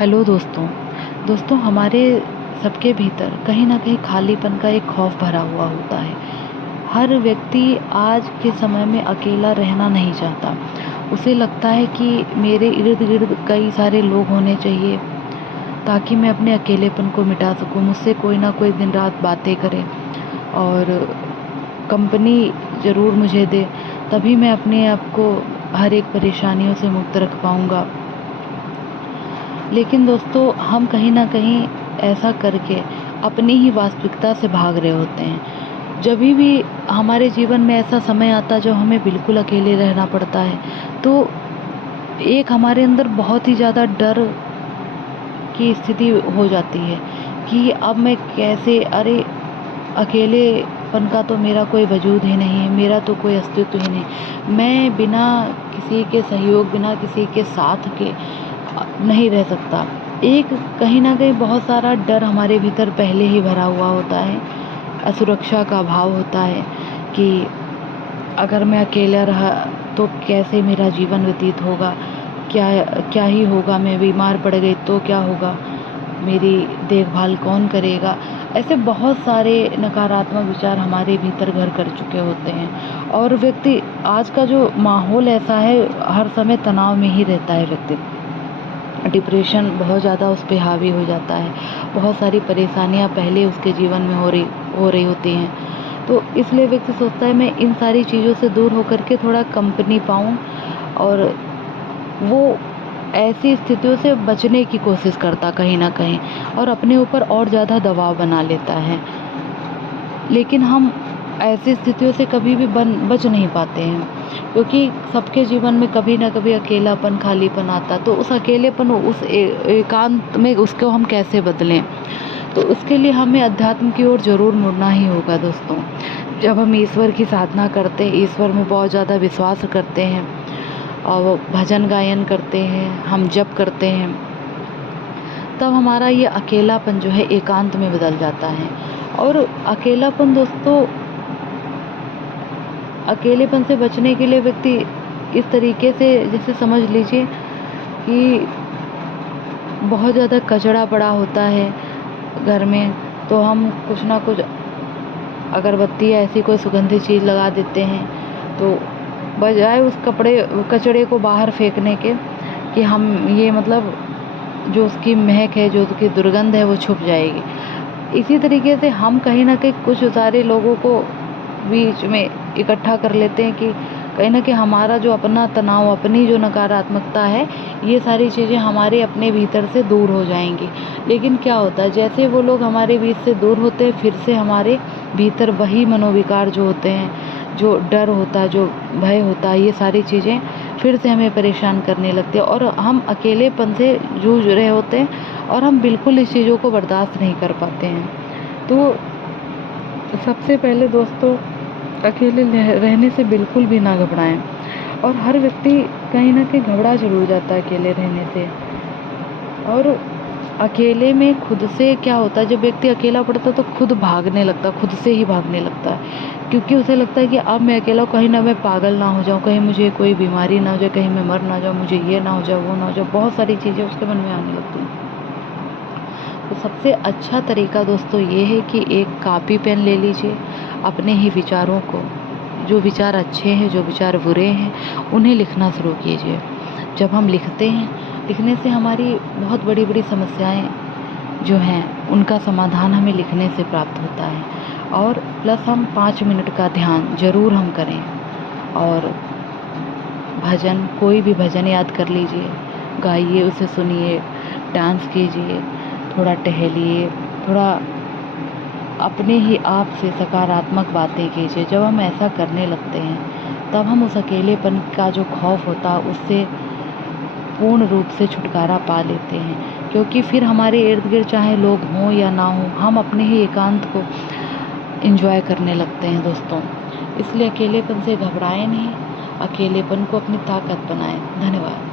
Hello दोस्तों हमारे सबके भीतर कहीं न कहीं खालीपन का एक खौफ भरा हुआ होता है। हर व्यक्ति आज के समय में अकेला रहना नहीं चाहता। उसे लगता है कि मेरे इर्द-गिर्द कई सारे लोग होने चाहिए ताकि मैं अपने अकेलेपन को मिटा सकूँ। मुझसे कोई ना कोई दिन-रात बातें करे और कंपनी ज़रूर मुझे दे, तभी मैं अपने आप को हर एक परेशानियों से मुक्त रख पाऊँगा। लेकिन दोस्तों हम कहीं न कहीं ऐसा करके अपनी ही वास्तविकता से भाग रहे होते हैं। जभी भी हमारे जीवन में ऐसा समय आता है जब हमें बिल्कुल अकेले रहना पड़ता है, तो एक हमारे अंदर बहुत ही ज़्यादा डर की स्थिति हो जाती है कि अब मैं कैसे अकेलेपन का तो मेरा कोई वजूद ही नहीं है, मेरा तो कोई अस्तित्व ही नहीं। मैं बिना किसी के सहयोग, बिना किसी के साथ के नहीं रह सकता। एक कहीं न कहीं बहुत सारा डर हमारे भीतर पहले ही भरा हुआ होता है। असुरक्षा का भाव होता है कि अगर मैं अकेला रहा तो कैसे मेरा जीवन व्यतीत होगा? क्या क्या ही होगा? मैं बीमार पड़ गई तो क्या होगा? मेरी देखभाल कौन करेगा? ऐसे बहुत सारे नकारात्मक विचार हमारे भीतर घर कर चुके होते हैं और व्यक्ति आज का जो माहौल ऐसा है, हर समय तनाव में ही रहता है व्यक्ति। डिप्रेशन बहुत ज़्यादा उस पे हावी हो जाता है। बहुत सारी परेशानियाँ पहले उसके जीवन में हो रही होती हैं। तो इसलिए व्यक्ति सोचता है मैं इन सारी चीज़ों से दूर होकर के थोड़ा कंपनी पाऊँ और वो ऐसी स्थितियों से बचने की कोशिश करता कहीं न कहीं और अपने ऊपर और ज़्यादा दबाव बना लेता है। लेकिन हम ऐसी स्थितियों से कभी भी बच नहीं पाते हैं, क्योंकि सबके जीवन में कभी न कभी अकेलापन, खालीपन आता। तो उस अकेलेपन, उस एकांत में उसको हम कैसे बदलें? तो उसके लिए हमें अध्यात्म की ओर ज़रूर मुड़ना ही होगा दोस्तों। जब हम ईश्वर की साधना करते हैं, ईश्वर में बहुत ज़्यादा विश्वास करते हैं और भजन गायन करते हैं, हम जप करते हैं, तब हमारा ये अकेलापन जो है एकांत में बदल जाता है। और अकेलापन दोस्तों, अकेलेपन से बचने के लिए व्यक्ति इस तरीके से, जैसे समझ लीजिए कि बहुत ज़्यादा कचरा पड़ा होता है घर में, तो हम कुछ ना कुछ अगरबत्ती या ऐसी कोई सुगंधित चीज़ लगा देते हैं, तो बजाय उस कचड़े को बाहर फेंकने के कि हम ये मतलब जो उसकी महक है, जो उसकी दुर्गंध है वो छुप जाएगी। इसी तरीके से हम कहीं न कहीं कुछ सारे लोगों को बीच में इकट्ठा कर लेते हैं कि कहीं न कहीं हमारा जो अपना तनाव, अपनी जो नकारात्मकता है, ये सारी चीज़ें हमारे अपने भीतर से दूर हो जाएँगी। लेकिन क्या होता है, जैसे वो लोग हमारे बीच से दूर होते हैं, फिर से हमारे भीतर वही मनोविकार जो होते हैं, जो डर होता है, जो भय होता है, ये सारी चीज़ें फिर से हमें परेशान करने लगती है और हम अकेलेपन से जूझ रहे होते हैं और हम बिल्कुल इस चीज़ों को बर्दाश्त नहीं कर पाते हैं। तो सबसे पहले दोस्तों, अकेले रहने से बिल्कुल भी ना घबराएं। और हर व्यक्ति कहीं ना कहीं घबरा जरूर जाता है अकेले रहने से। और अकेले में खुद से क्या होता है, जब व्यक्ति अकेला पड़ता है तो खुद भागने लगता है, खुद से ही भागने लगता है, क्योंकि उसे लगता है कि अब मैं अकेला हूँ, कहीं ना मैं पागल ना हो जाऊँ, कहीं मुझे कोई बीमारी ना हो जाए, कहीं मैं मर ना जाऊँ, मुझे ये ना हो जाए, वो ना हो जाए। बहुत सारी चीज़ें उसके मन में आने लगती हैं। तो सबसे अच्छा तरीका दोस्तों ये है कि एक कापी पेन ले लीजिए, अपने ही विचारों को, जो विचार अच्छे हैं, जो विचार बुरे हैं, उन्हें लिखना शुरू कीजिए। जब हम लिखते हैं, लिखने से हमारी बहुत बड़ी बड़ी समस्याएं जो हैं उनका समाधान हमें लिखने से प्राप्त होता है। और प्लस हम 5 मिनट का ध्यान ज़रूर हम करें और भजन, कोई भी भजन याद कर लीजिए, गाइए, उसे सुनिए, डांस कीजिए, थोड़ा टहलिए, थोड़ा अपने ही आप से सकारात्मक बातें कीजिए। जब हम ऐसा करने लगते हैं तब हम उस अकेलेपन का जो खौफ होता है उससे पूर्ण रूप से छुटकारा पा लेते हैं, क्योंकि फिर हमारे इर्द गिर्द चाहे लोग हों या ना हों, हम अपने ही एकांत को एंजॉय करने लगते हैं दोस्तों। इसलिए अकेलेपन से घबराएं नहीं, अकेलेपन को अपनी ताकत बनाएं। धन्यवाद।